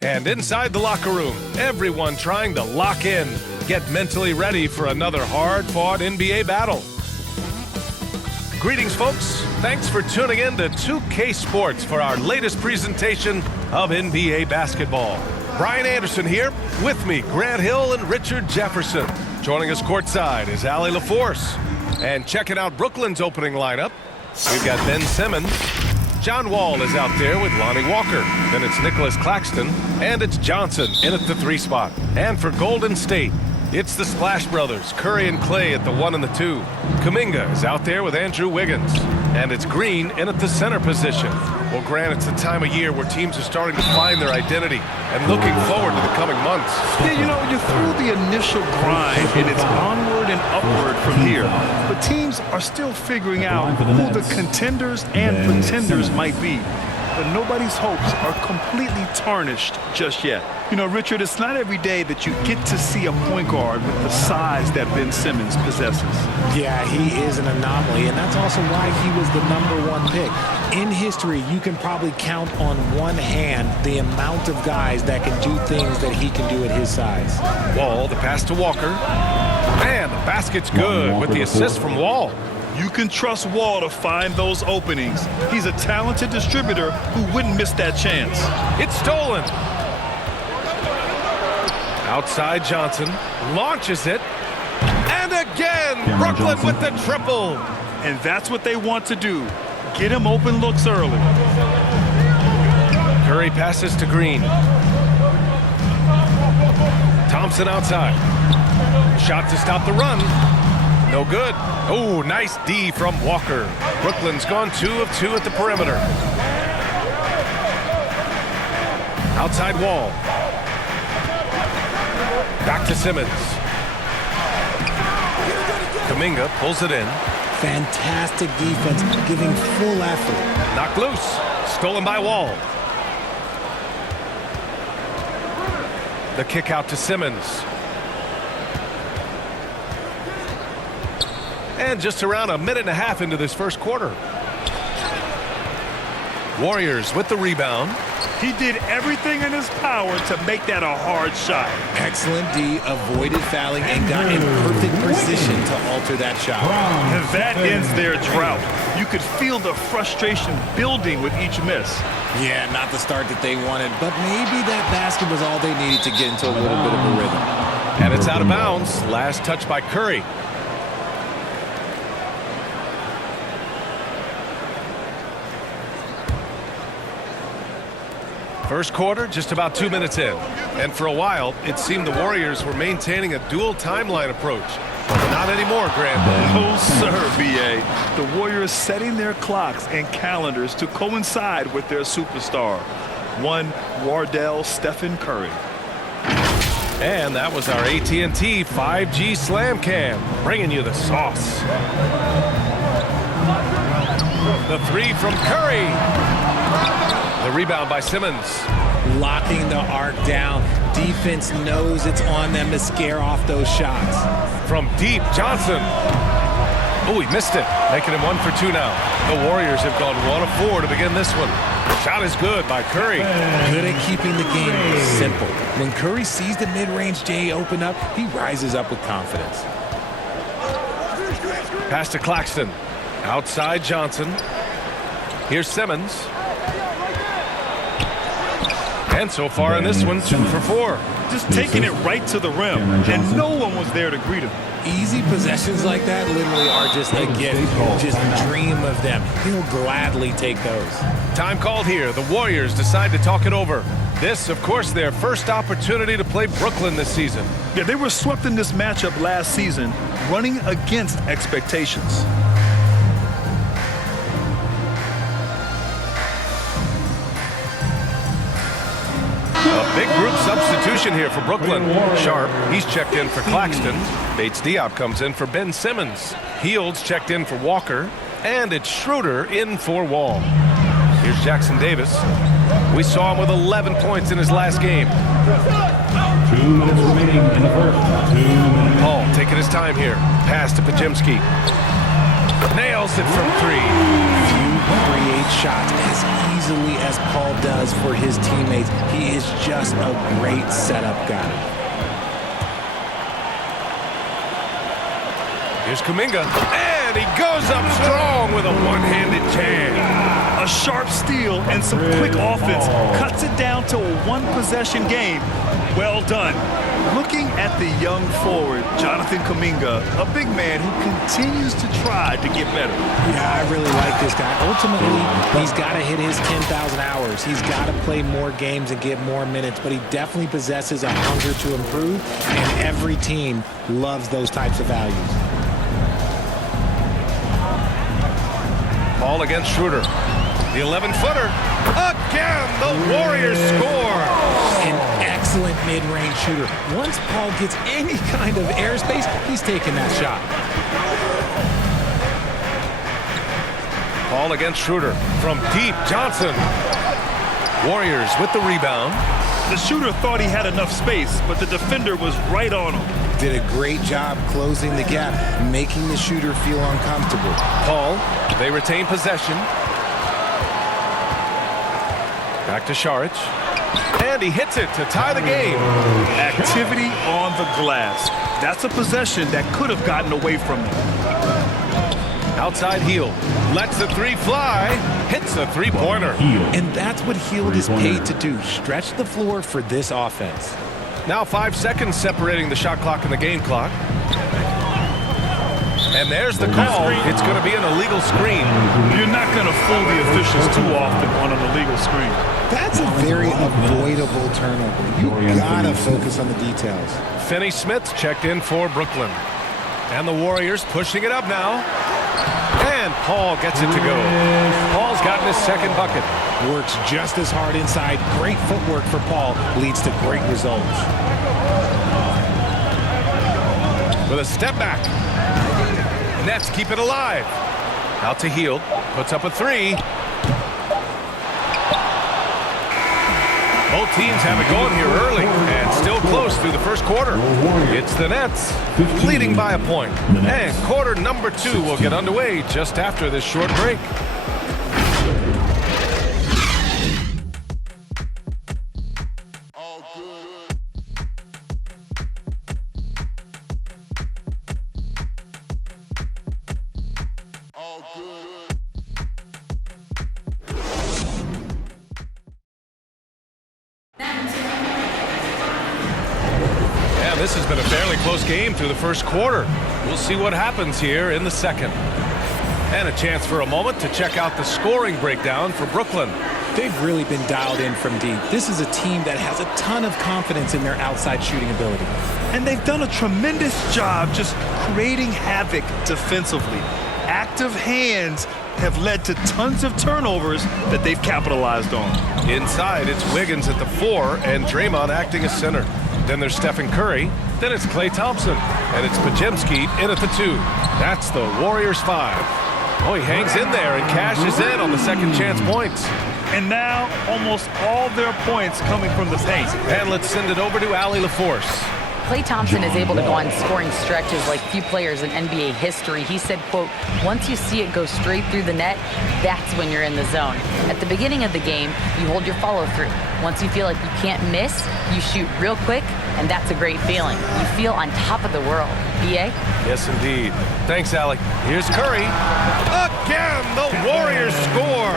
And inside the locker room, everyone trying to lock in, get mentally ready for another hard-fought NBA battle. Greetings, folks. Thanks for tuning in to 2K Sports for our latest presentation of NBA basketball. Brian Anderson here, with me, Grant Hill and Richard Jefferson. Joining us courtside is Allie LaForce. And checking out Brooklyn's opening lineup, we've got Ben Simmons. John Wall is out there with Lonnie Walker. Then it's Nicholas Claxton, and it's Johnson in at the 3 spot. And for Golden State, it's the Splash Brothers, Curry and Clay at the 1 and the 2. Kuminga is out there with Andrew Wiggins. And it's Green in at the center position. Well, Grant, it's the time of year where teams are starting to find their identity and looking forward to the coming months. Yeah, you know, you're through the initial grind, and it's onward and upward from here. But teams are still figuring out who the contenders and pretenders might be. But nobody's hopes are completely tarnished just yet. You know, Richard, it's not every day that you get to see a point guard with the size that Ben Simmons possesses. Yeah, he is an anomaly, and that's also why he was the #1 pick. In history, you can probably count on one hand the amount of guys that can do things that he can do at his size. Wall, the pass to Walker. And the basket's good with the assist from Wall. You can trust Wall to find those openings. He's a talented distributor who wouldn't miss that chance. It's stolen. Outside Johnson launches it. And again, Brooklyn with the triple. And that's what they want to do. Get him open looks early. Curry passes to Green. Thompson outside. Shot to stop the run. No good. Oh, nice D from Walker. Brooklyn's gone 2 of 2 at the perimeter. Outside Wall. Back to Simmons. Kuminga pulls it in. Fantastic defense, giving full effort. Knocked loose. Stolen by Wall. The kick out to Simmons. And just around a minute and a half into this first quarter. Warriors with the rebound. He did everything in his power to make that a hard shot. Excellent D, avoided fouling, and got in perfect position to alter that shot. And that ends their drought. You could feel the frustration building with each miss. Yeah, not the start that they wanted, but maybe that basket was all they needed to get into a little bit of a rhythm. And it's out of bounds. Last touch by Curry. First quarter, just about 2 minutes in. And for a while, it seemed the Warriors were maintaining a dual timeline approach. Not anymore, Grant. No, sir, B.A. The Warriors setting their clocks and calendars to coincide with their superstar. One Wardell Stephen Curry. And that was our AT&T 5G Slam Cam, bringing you the sauce. The 3 from Curry. The rebound by Simmons. Locking the arc down. Defense knows it's on them to scare off those shots. From deep, Johnson. Oh, he missed it. Making him 1 for 2 now. The Warriors have gone 1 of 4 to begin this one. Shot is good by Curry. Good at keeping the game simple. When Curry sees the mid-range J open up, he rises up with confidence. Pass to Claxton. Outside Johnson. Here's Simmons. And so far in this one, 2 for 4. Just taking it right to the rim, and no one was there to greet him. Easy possessions like that literally are just a gift. Just dream of them. He'll gladly take those. Time called here. The Warriors decide to talk it over. This, of course, their first opportunity to play Brooklyn this season. Yeah, they were swept in this matchup last season, running against expectations. A big group substitution here for Brooklyn. Sharp, he's checked in for Claxton. Bates Diop comes in for Ben Simmons. Heald's checked in for Walker. And it's Schroeder in for Wall. Here's Jackson Davis. We saw him with 11 points in his last game. 2 minutes remaining in the first. 2 minutes. Paul taking his time here. Pass to Podziemski. Nails it from 3. Few create shots as easy easily as Paul does for his teammates. He is just a great setup guy. Here's Kuminga, and he goes up strong with a one-handed jam. A sharp steal and some quick offense cuts it down to a one-possession game. Well done. Looking at the young forward, Jonathan Kuminga, a big man who continues to try to get better. Yeah, I really like this guy. Ultimately, he's got to hit his 10,000 hours. He's got to play more games and get more minutes, but he definitely possesses a hunger to improve, and every team loves those types of values. Paul against Schroeder. The 11-footer. Again, the Warriors score. An excellent mid-range shooter. Once Paul gets any kind of airspace, he's taking that shot. Paul against Schroeder. From deep, Johnson. Warriors with the rebound. The shooter thought he had enough space, but the defender was right on him. Did a great job closing the gap, making the shooter feel uncomfortable. Paul, they retain possession. Back to Šarić. And he hits it to tie the game. Activity on the glass. That's a possession that could have gotten away from him. Outside Hield. Lets the three fly. Hits the three-pointer. And that's what Hield is paid to do. Stretch the floor for this offense. Now 5 seconds separating the shot clock and the game clock. And there's the call. It's going to be an illegal screen. You're not going to fool the officials too often on an illegal screen. That's a very avoidable turnover. You gotta focus on the details. Finney-Smith checked in for Brooklyn. And the Warriors pushing it up now. And Paul gets it to go. Paul's gotten his second bucket. Works just as hard inside. Great footwork for Paul leads to great results. With a step back. Nets keep it alive. Out to Hield. Puts up a three. Both teams have it going here early and still close through the first quarter. It's the Nets leading by a point. And quarter number 2 will get underway just after this short break. This has been a fairly close game through the first quarter. We'll see what happens here in the second. And a chance for a moment to check out the scoring breakdown for Brooklyn. They've really been dialed in from deep. This is a team that has a ton of confidence in their outside shooting ability. And they've done a tremendous job just creating havoc defensively. Active hands have led to tons of turnovers that they've capitalized on. Inside, it's Wiggins at the 4 and Draymond acting as center. Then there's Stephen Curry. Then it's Klay Thompson. And it's Podziemski in at the 2. That's the Warriors 5. Oh, he hangs in there and cashes in on the second chance points. And now almost all their points coming from the paint. And let's send it over to Allie LaForce. Klay Thompson is able to go on scoring stretches like few players in NBA history. He said, quote, once you see it go straight through the net, that's when you're in the zone. At the beginning of the game, you hold your follow through. Once you feel like you can't miss, you shoot real quick, and that's a great feeling. You feel on top of the world. B.A.? Yes, indeed. Thanks, Allie. Here's Curry. Again, the Warriors score.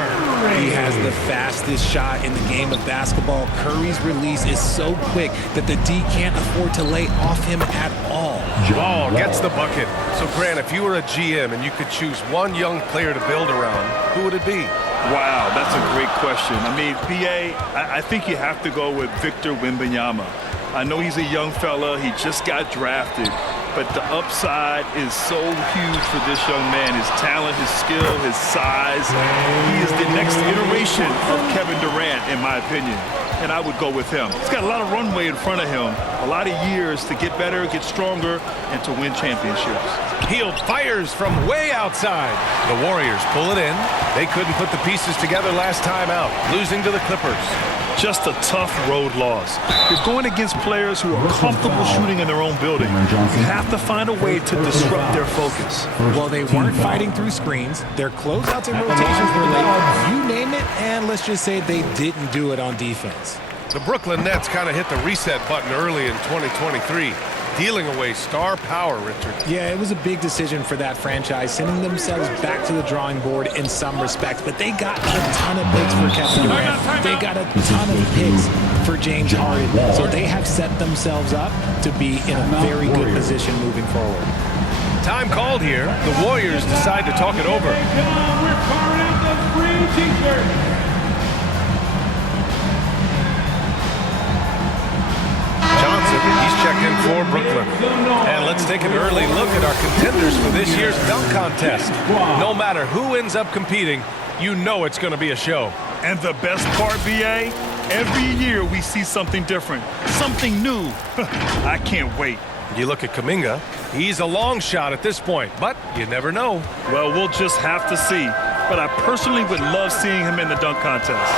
He has the fastest shot in the game of basketball. Curry's release is so quick that the D can't afford to lay off him at all. Ball gets the bucket. So, Grant, if you were a GM and you could choose one young player to build around, who would it be? Wow, that's a great question. I mean, B.A., I think you have to go with Victor Wembanyama. I know he's a young fella. He just got drafted. But the upside is so huge for this young man. His talent, his skill, his size. He is the next iteration of Kevin Durant, in my opinion. And I would go with him. He's got a lot of runway in front of him. A lot of years to get better, get stronger, and to win championships. Hield fires from way outside. The Warriors pull it in. They couldn't put the pieces together last time out, losing to the Clippers. Just a tough road loss. You're going against players who are comfortable shooting in their own building. You have to find a way to disrupt their focus. Well, they weren't fighting through screens. Their closeouts and rotations were late. You name name it, and let's just say they didn't do it on defense. The Brooklyn Nets kind of hit the reset button early in 2023, dealing away star power, Richard. Yeah, it was a big decision for that franchise, sending themselves back to the drawing board in some respects, but they got a ton of picks for Kevin Durant. They got a ton of picks for James Harden, so they have set themselves up to be in a very good position moving forward. Time called here. The Warriors decide to talk it over. We're firing the free t-shirt. Johnson, he's checked in for Brooklyn. And let's take an early look at our contenders for this year's dunk contest. No matter who ends up competing, you know it's going to be a show. And the best part, BA, every year we see something different, something new. I can't wait. You look at Kuminga, he's a long shot at this point, but you never know. Well, we'll just have to see. But I personally would love seeing him in the dunk contest.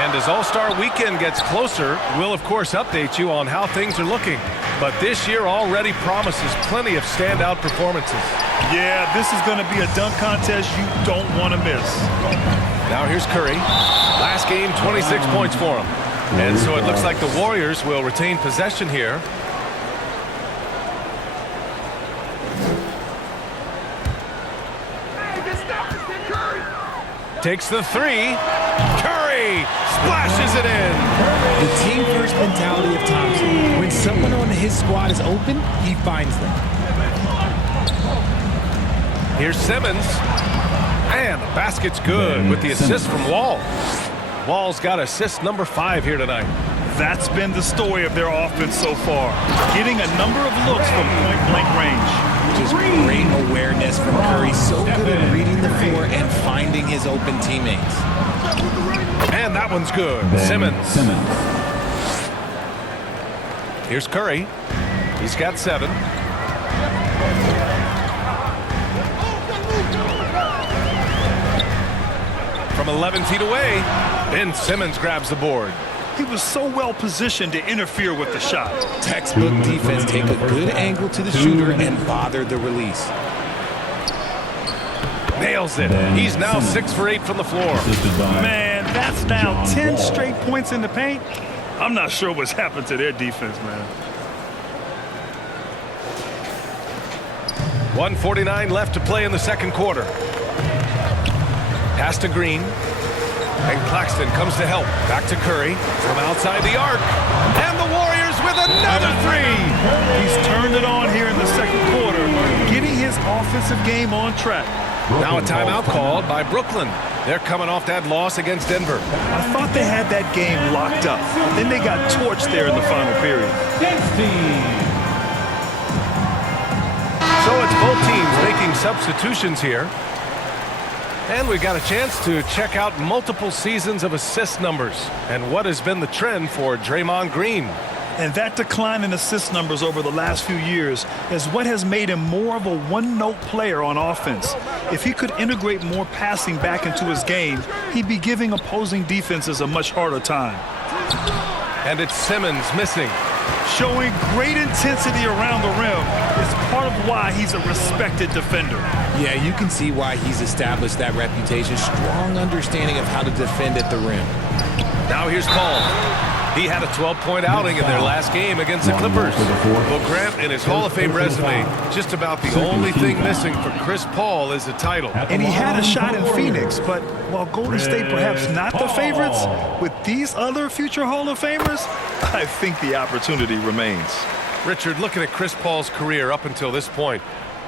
And as All-Star Weekend gets closer, we'll of course update you on how things are looking. But this year already promises plenty of standout performances. Yeah, this is going to be a dunk contest you don't want to miss. Now here's Curry. Last game, 26 points for him. And so it looks like the Warriors will retain possession here. Takes the three. Curry splashes it in. The team-first mentality of Thompson. When someone on his squad is open, he finds them. Here's Simmons. And the basket's good with the assist from Wall. Wall's got assist number 5 here tonight. That's been the story of their offense so far. Getting a number of looks from point-blank range. Just great awareness from Curry. So good at reading the floor and finding his open teammates. And that one's good. Simmons. Here's Curry. He's got 7. From 11 feet away, Ben Simmons grabs the board. He was so well positioned to interfere with the shot. Textbook defense. Take a good angle to the shooter and bother the release. Nails it. He's now 6 for 8 from the floor. Man, that's now 10 straight points in the paint. I'm not sure what's happened to their defense, man. 1:49 left to play in the second quarter. Pass to Green. And Claxton comes to help. Back to Curry from outside the arc. And the Warriors with another 3. He's turned it on here in the second quarter, getting his offensive game on track. Now a timeout called by Brooklyn. They're coming off that loss against Denver. I thought they had that game locked up. Then they got torched there in the final period. So it's both teams making substitutions here. And we got a chance to check out multiple seasons of assist numbers and what has been the trend for Draymond Green. And that decline in assist numbers over the last few years is what has made him more of a one-note player on offense. If he could integrate more passing back into his game, he'd be giving opposing defenses a much harder time. And it's Simmons missing. Showing great intensity around the rim is part of why he's a respected defender. Yeah, you can see why he's established that reputation. Strong understanding of how to defend at the rim. Now here's Paul. He had a 12-point outing in their last game against the Clippers. Well, Grant, in his Hall of Fame resume, just about the only thing missing for Chris Paul is a title. And he had a shot in Phoenix, but while Golden State perhaps not the favorites, with these other future Hall of Famers, I think the opportunity remains. Richard, looking at Chris Paul's career up until this point,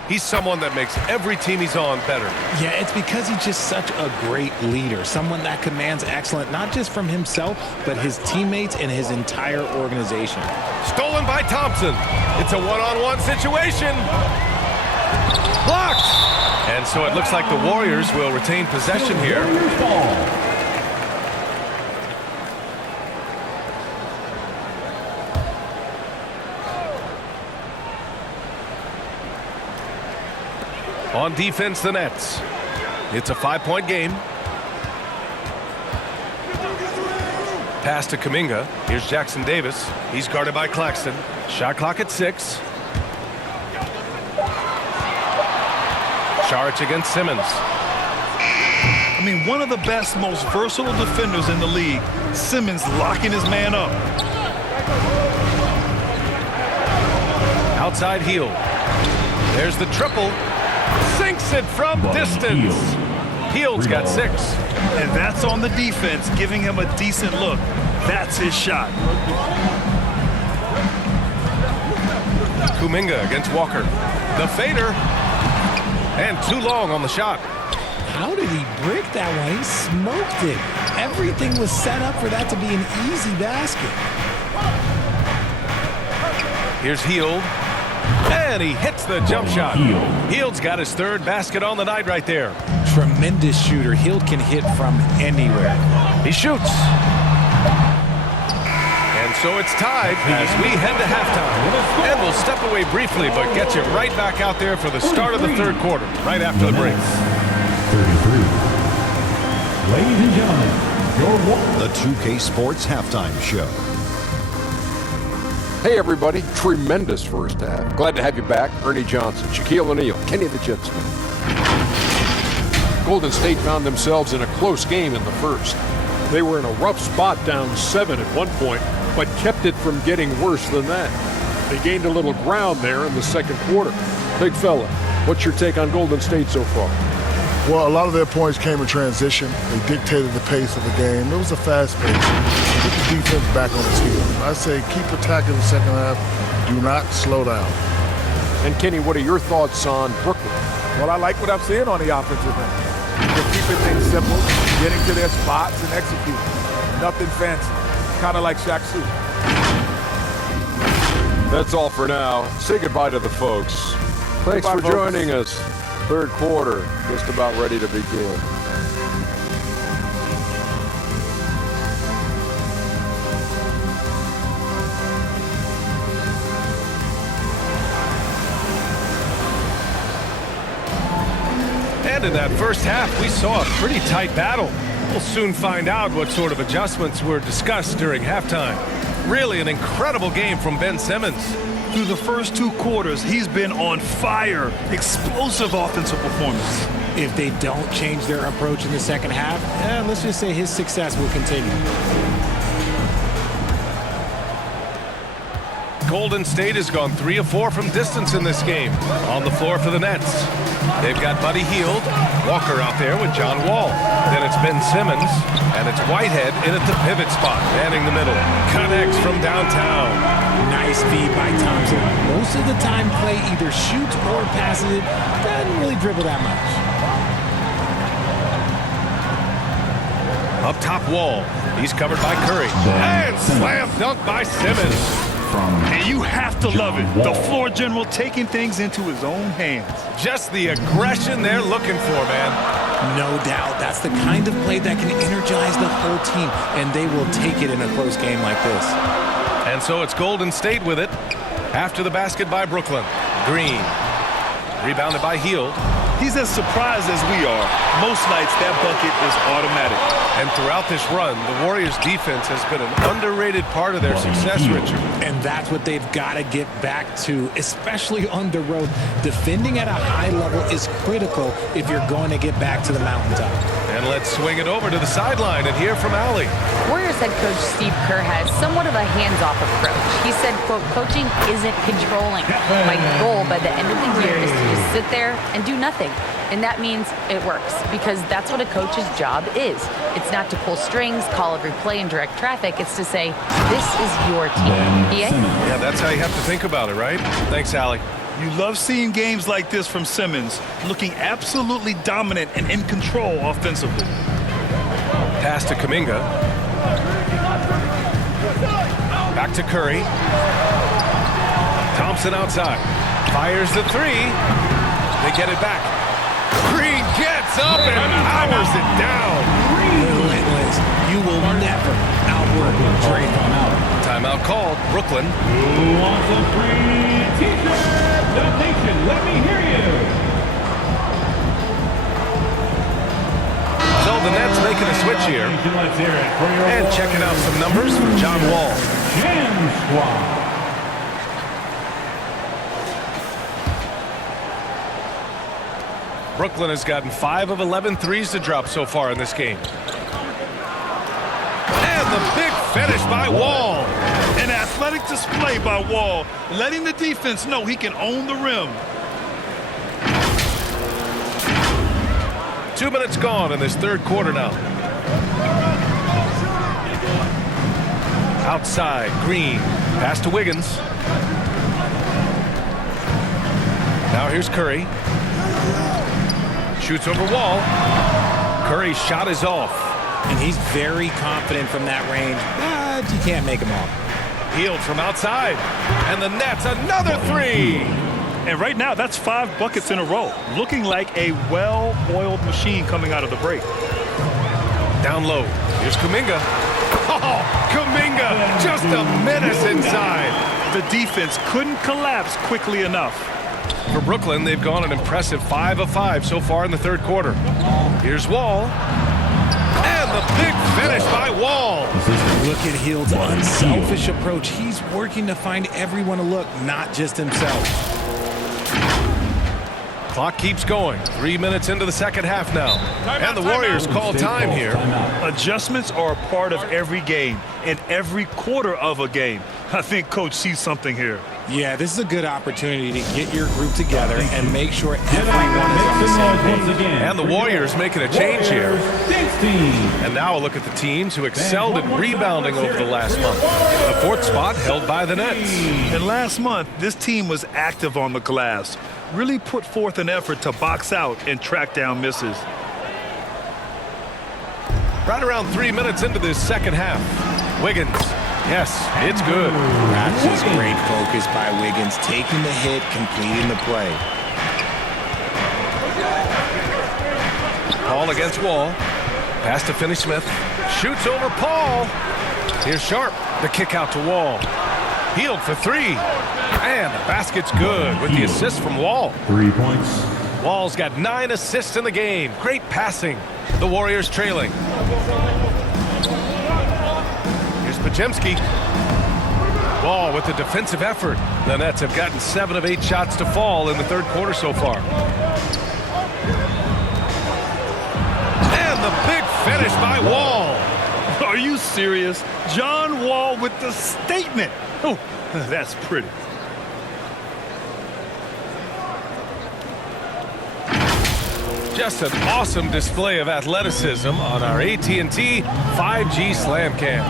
he's someone that makes every team he's on better. Yeah, it's because he's just such a great leader. Someone that commands excellence, not just from himself, but his teammates and his entire organization. Stolen by Thompson. It's a one-on-one situation. Blocked. And so it looks like the Warriors will retain possession here. On defense, the Nets. It's a 5-point game. Pass to Kuminga. Here's Jackson Davis. He's guarded by Claxton. Shot clock at 6. Saric against Simmons. I mean, one of the best, most versatile defenders in the league. Simmons locking his man up. Outside Hield. There's the triple. Sinks it from distance. Hield's got 6. And that's on the defense, giving him a decent look. That's his shot. Kuminga against Walker. The fader. And too long on the shot. How did he break that one? He smoked it. Everything was set up for that to be an easy basket. Here's Hield. And he hits the jump shot. Hield's got his 3rd basket on the night right there. Tremendous shooter. Hield can hit from anywhere. He shoots. And so it's tied as we head to halftime. And we'll step away briefly, but get you right back out there for the start of the 3rd quarter, right after the break. 33. Ladies and gentlemen, The 2K Sports Halftime Show. Hey everybody, tremendous first half. Glad to have you back. Ernie Johnson, Shaquille O'Neal, Kenny the Jet Smith. Golden State found themselves in a close game in the first. They were in a rough spot down 7 at one point, but kept it from getting worse than that. They gained a little ground there in the second quarter. Big fella, what's your take on Golden State so far? Well, a lot of their points came in transition. They dictated the pace of the game. It was a fast pace. Put the defense back on its heels. I say keep attacking the second half. Do not slow down. And Kenny, what are your thoughts on Brooklyn? Well, I like what I'm seeing on the offensive end. They're keeping things simple, getting to their spots and executing. Nothing fancy. Kind of like Shaq Fu. That's all for now. Say goodbye to the folks. Thanks for joining us. 3rd quarter, just about ready to begin. And in that first half, we saw a pretty tight battle. We'll soon find out what sort of adjustments were discussed during halftime. Really an incredible game from Ben Simmons. Through the first 2 quarters, he's been on fire. Explosive offensive performance. If they don't change their approach in the second half, let's just say his success will continue. Golden State has gone 3 of 4 from distance in this game. On the floor for the Nets. They've got Buddy Hield, Walker out there with John Wall. Then it's Ben Simmons, and it's Whitehead in at the pivot spot, manning the middle. Connects from downtown. Nice feed by Thompson. Most of the time, Clay either shoots or passes it. Doesn't really dribble that much. Up top Wall. He's covered by Curry. And slam dunk by Simmons. And you have to love it. The floor general taking things into his own hands. Just the aggression they're looking for, man. No doubt. That's the kind of play that can energize the whole team, and they will take it in a close game like this. And so it's Golden State with it. After the basket by Brooklyn. Green. Rebounded by Hield. He's as surprised as we are. Most nights, that bucket is automatic. And throughout this run, the Warriors' defense has been an underrated part of their success, Richard. And that's what they've got to get back to, especially on the road. Defending at a high level is critical if you're going to get back to the mountaintop. And let's swing it over to the sideline and hear from Allie. Warriors head coach Steve Kerr has somewhat of a hands-off approach. He said, quote, coaching isn't controlling. My goal by the end of the year is to just sit there and do nothing. And that means it works, because that's what a coach's job is. It's not to pull strings, call every play, and direct traffic. It's to say, this is your team. Yeah, that's how you have to think about it, right? Thanks, Allie. You love seeing games like this from Simmons, looking absolutely dominant and in control offensively. Pass to Kuminga. Back to Curry. Thompson outside. Fires the 3. They get it back. Green gets up and powers it down. Relentless. You will never outwork Draymond. Timeout called. Brooklyn. Who wants a free t-shirt? The Nation, let me hear you. So the Nets making a switch here. Let's hear it for your And checking out some numbers from John Wall. Jam Squad. Brooklyn has gotten 5 of 11 threes to drop so far in this game. And the big finish by Wall. An athletic display by Wall, letting the defense know he can own the rim. 2 minutes gone in this third quarter now. Outside, Green. Pass to Wiggins. Now here's Curry. Shoots over Wall. Curry's shot is off. And he's very confident from that range, but you can't make him off. Healed from outside. And the Nets, another three. And right now, that's 5 buckets in a row. Looking like a well-oiled machine coming out of the break. Down low. Here's Kuminga. Oh, Kuminga, just a menace inside. The defense couldn't collapse quickly enough. For Brooklyn, they've gone an impressive 5 of 5 so far in the third quarter. Here's Wall. And the big finish by Wall. Look at Hield's unselfish approach. He's working to find everyone to look, not just himself. Clock keeps going. 3 minutes into the second half now. And the Warriors call time here. Adjustments are a part of every game and every quarter of a game. I think Coach sees something here. Yeah, this is a good opportunity to get your group together and make sure everyone is on the same page. And the Warriors making a change here. And now a look at the teams who excelled in rebounding over the last month. The 4th spot held by the Nets. And last month, this team was active on the glass. Really put forth an effort to box out and track down misses. Right around 3 minutes into this second half. Wiggins. Yes, it's good. That's just great focus by Wiggins, taking the hit, completing the play. Paul against Wall. Pass to Finney-Smith. Shoots over Paul. Here's Sharp. The kick out to Wall. Healed for 3. And the basket's good with the assist from Wall. 3 points. Wall's got 9 assists in the game. Great passing. The Warriors trailing. Here's Podziemski. Wall with the defensive effort. The Nets have gotten 7 of 8 shots to fall in the third quarter so far. And the big finish by Wall. Are you serious? John Wall with the statement. Oh, that's pretty. Just an awesome display of athleticism on our AT&T 5G Slam Cam.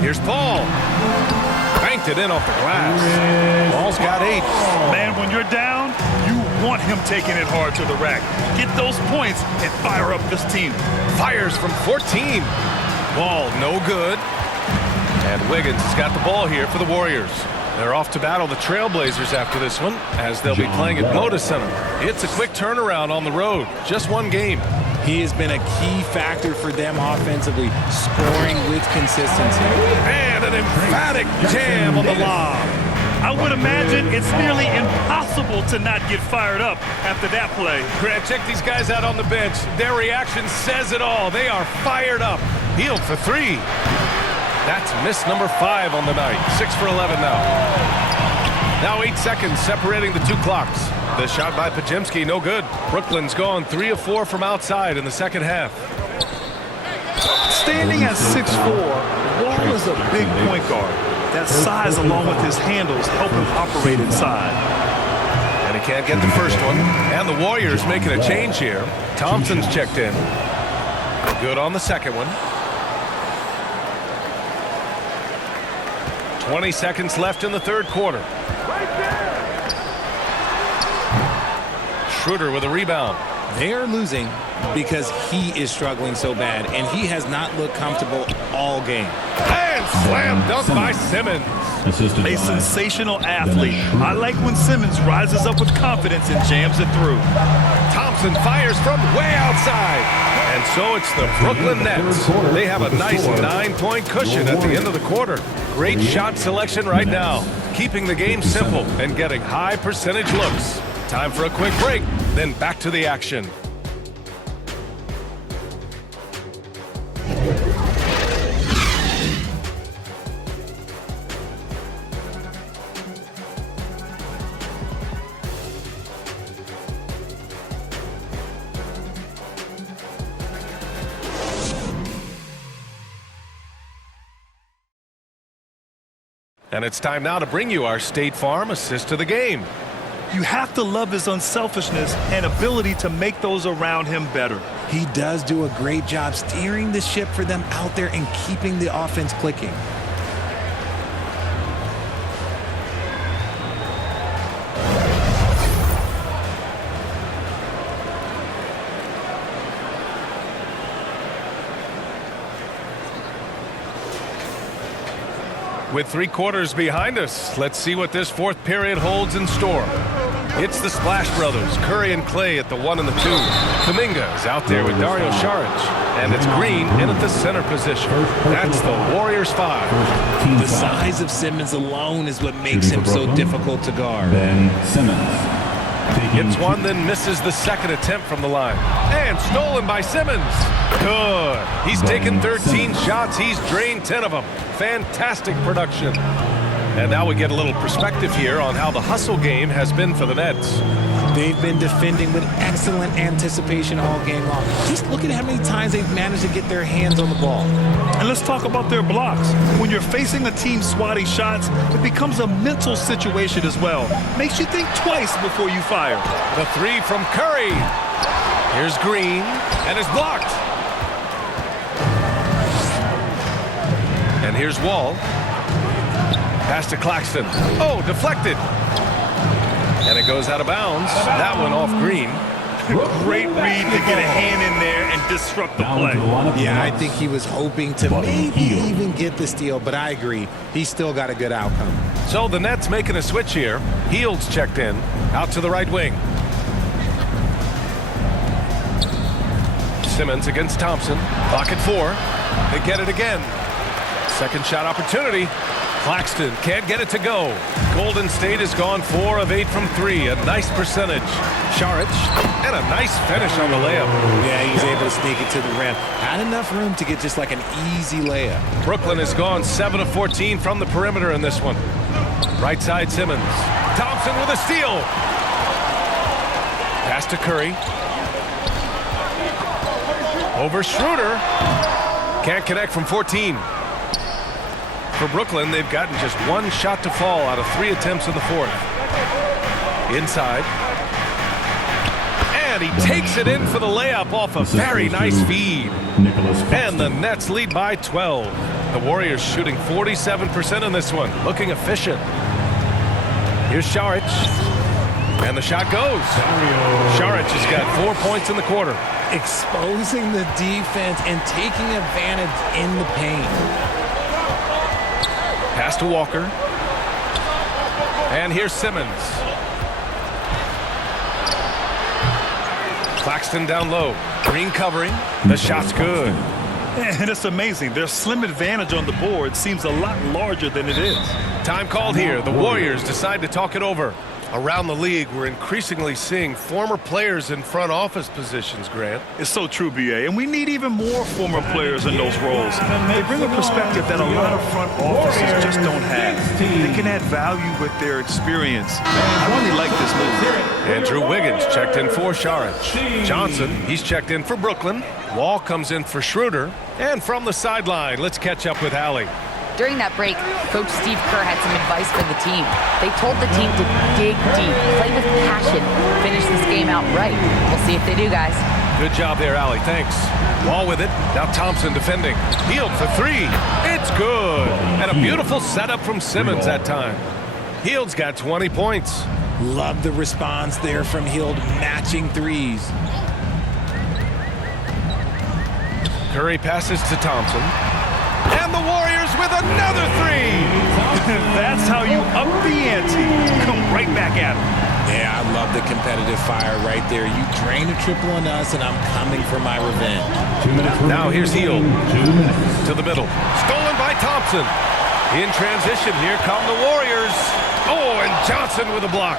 Here's Paul. Banked it in off the glass. Paul's got 8. Man, when you're down, you want him taking it hard to the rack. Get those points and fire up this team. Fires from 14. Ball no good. And Wiggins has got the ball here for the Warriors. They're off to battle the Trailblazers after this one, as they'll be playing at Moda Center. It's a quick turnaround on the road. Just 1 game. He has been a key factor for them offensively, scoring with consistency. And an emphatic jam on the lob. I would imagine it's nearly impossible to not get fired up after that play. Grant, check these guys out on the bench. Their reaction says it all. They are fired up. Healed for 3. That's miss number 5 on the night. 6 for 11 now. Now 8 seconds separating the 2 clocks. The shot by Podziemski, no good. Brooklyn's gone 3 of 4 from outside in the second half. Standing at 6'4", Wall is a big point guard. That size, along with his handles, help him operate inside. And he can't get the first one. And the Warriors making a change here. Thompson's checked in. Good on the second one. 20 seconds left in the third quarter. Schroeder with a rebound. They are losing because he is struggling so bad, and he has not looked comfortable all game. And slam dunk by Simmons. A sensational athlete. I like when Simmons rises up with confidence and jams it through. Thompson fires from way outside. And so it's the Brooklyn Nets. They have a nice 9-point cushion at the end of the quarter. Great shot selection right now, keeping the game simple and getting high percentage looks. Time for a quick break, then back to the action. And it's time now to bring you our State Farm assist of the game. You have to love his unselfishness and ability to make those around him better. He does do a great job steering the ship for them out there and keeping the offense clicking. With 3 quarters behind us, let's see what this fourth period holds in store. It's the Splash Brothers, Curry and Clay at the 1 and the 2. Kuminga is out there with Dario Saric. And it's Green in at the center position. That's the Warriors 5. The size of Simmons alone is what makes him so difficult to guard. Ben Simmons. Hits one, then misses the second attempt from the line. And stolen by Simmons. Good. He's taken 13 shots. He's drained 10 of them. Fantastic production. And now we get a little perspective here on how the hustle game has been for the Nets. They've been defending with excellent anticipation all game long. Just look at how many times they've managed to get their hands on the ball. And let's talk about their blocks. When you're facing a team swatting shots, it becomes a mental situation as well. Makes you think twice before you fire. The 3 from Curry. Here's Green, and it's blocked. And here's Wall. Pass to Claxton. Oh, deflected. And it goes out of bounds. That one off Green. Great read to get a hand in there and disrupt the play. Yeah, I think he was hoping to maybe even get the steal, but I agree. He's still got a good outcome. So the Nets making a switch here. Hields checked in. Out to the right wing. Simmons against Thompson. Clock at 4. They get it again. Second shot opportunity. Claxton can't get it to go. Golden State has gone 4 of 8 from 3. A nice percentage. Saric, and a nice finish on the layup. Yeah, he's able to sneak it to the rim. Had enough room to get just like an easy layup. Brooklyn has gone 7 of 14 from the perimeter in this one. Right side Simmons. Thompson with a steal. Pass to Curry. Over Schroeder. Can't connect from 14. For Brooklyn, they've gotten just 1 shot to fall out of 3 attempts in the fourth. Inside. And he takes it in for the layup off a very nice feed. And the Nets lead by 12. The Warriors shooting 47% in this one. Looking efficient. Here's Saric. And the shot goes. Saric has got 4 points in the quarter. Exposing the defense and taking advantage in the paint. Pass to Walker. And here's Simmons. Claxton down low. Green covering. The shot's good. And it's amazing. Their slim advantage on the board seems a lot larger than it is. Time called here. The Warriors decide to talk it over. Around the league, we're increasingly seeing former players in front office positions, Grant. It's so true, B.A., and we need even more former players in those roles. They bring a perspective that a lot of front offices just don't have. They can add value with their experience. I really like this move. Andrew Wiggins checked in for Saric. Johnson, he's checked in for Brooklyn. Wall comes in for Schroeder. And from the sideline, let's catch up with Allie. During that break, Coach Steve Kerr had some advice for the team. They told the team to dig deep, play with passion, finish this game out right. We'll see if they do, guys. Good job there, Allie. Thanks. Wall with it. Now Thompson defending. Hield for 3. It's good. And a beautiful setup from Simmons that time. Hield's got 20 points. Love the response there from Hield, matching threes. Curry passes to Thompson. And the Warriors with another 3. That's how you up the ante. Come right back at him. Yeah, I love the competitive fire right there. You drain a triple on us, and I'm coming for my revenge. 2 minutes. Now here's Hield. 2 minutes. To the middle. Stolen by Thompson. In transition, here come the Warriors. Oh, and Johnson with a block.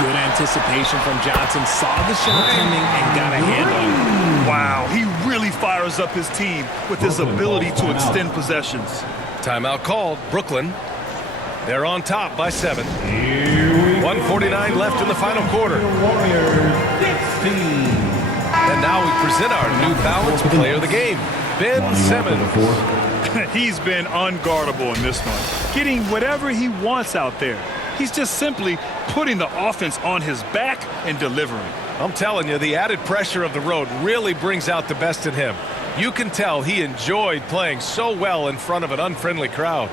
Good anticipation from Johnson. Saw the shot coming and got a hand on it. Wow, he really fires up his team with his ability to extend possessions. Timeout called. Brooklyn. They're on top by 7. 1:49 left in the final quarter. And now we present our New Balance player of the game, Ben Simmons. He's been unguardable in this one, getting whatever he wants out there. He's just simply putting the offense on his back and delivering. I'm telling you, the added pressure of the road really brings out the best in him. You can tell he enjoyed playing so well in front of an unfriendly crowd.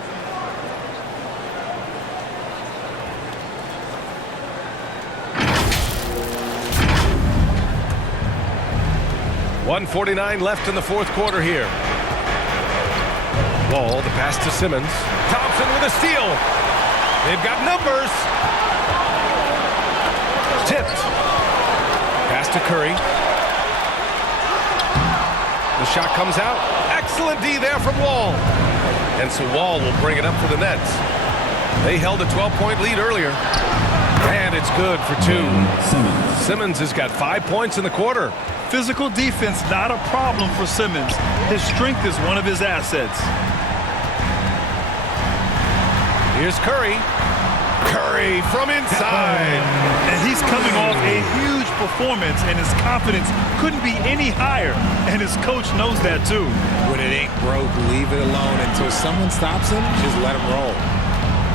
.149 left in the fourth quarter here. Wall, the pass to Simmons. Thompson with a steal. They've got numbers. Tipped. Pass to Curry. The shot comes out. Excellent D there from Wall. And so Wall will bring it up for the Nets. They held a 12-point lead earlier. And it's good for 2. Simmons has got 5 points in the quarter. Physical defense, not a problem for Simmons. His strength is one of his assets. Here's Curry. Curry from inside. And he's coming off a huge performance, and his confidence couldn't be any higher. And his coach knows that too. When it ain't broke, leave it alone until someone stops him. Just let him roll.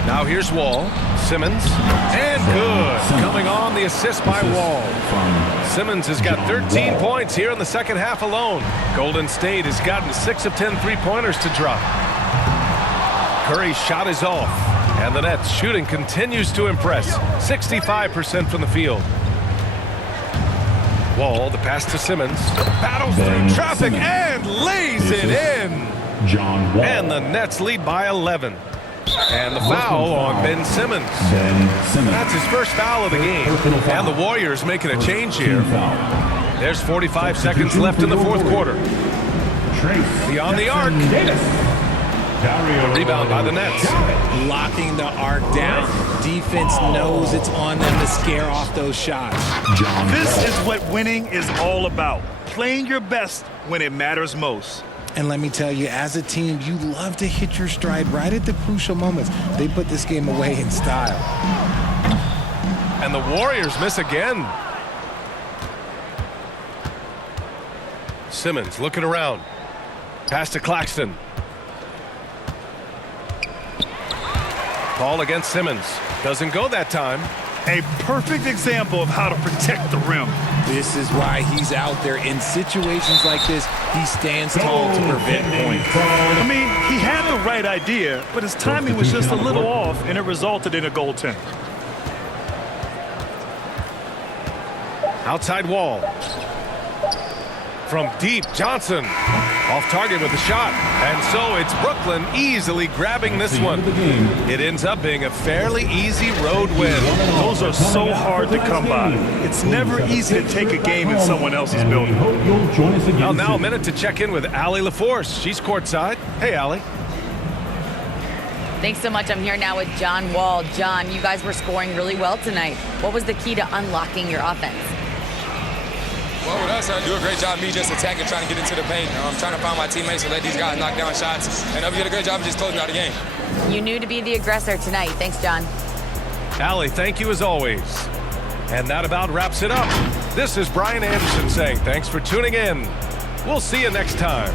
Now here's Wall. Simmons. And good. Coming on the assist by Wall. Simmons has got 13 points here in the second half alone. Golden State has gotten 6 of 10 three-pointers to drop. Curry's shot is off. And the Nets shooting continues to impress. 65% from the field. Wall, the pass to Simmons. Battles through traffic and lays it in. John Wall. And the Nets lead by 11. And the foul on Ben Simmons. That's his first foul of the game. And the Warriors making a change here. There's 45 seconds left in the fourth quarter. Beyond the arc. Rebound by the Nets. Locking the arc down. Defense knows it's on them to scare off those shots. This is what winning is all about. Playing your best when it matters most. And let me tell you, as a team, you love to hit your stride right at the crucial moments. They put this game away in style. And the Warriors miss again. Simmons looking around. Pass to Claxton. Ball against Simmons. Doesn't go that time. A perfect example of how to protect the rim. This is why he's out there. In situations like this, he stands tall to prevent points. I mean, he had the right idea, but his timing was just a little off, and it resulted in a goaltend. Outside Wall. From deep, Johnson. Off target with the shot. And so it's Brooklyn easily grabbing this one. It ends up being a fairly easy road win. Those are so hard to come by. It's never easy to take a game in someone else's building. Well, now a minute to check in with Allie LaForce. She's courtside. Hey, Allie. Thanks so much. I'm here now with John Wall. John, you guys were scoring really well tonight. What was the key to unlocking your offense? Well, with us, do a great job me just attacking, trying to get into the paint. Trying to find my teammates and let these guys knock down shots. And we did a great job of just closing out the game. You knew to be the aggressor tonight. Thanks, John. Allie, thank you as always. And that about wraps it up. This is Brian Anderson saying thanks for tuning in. We'll see you next time.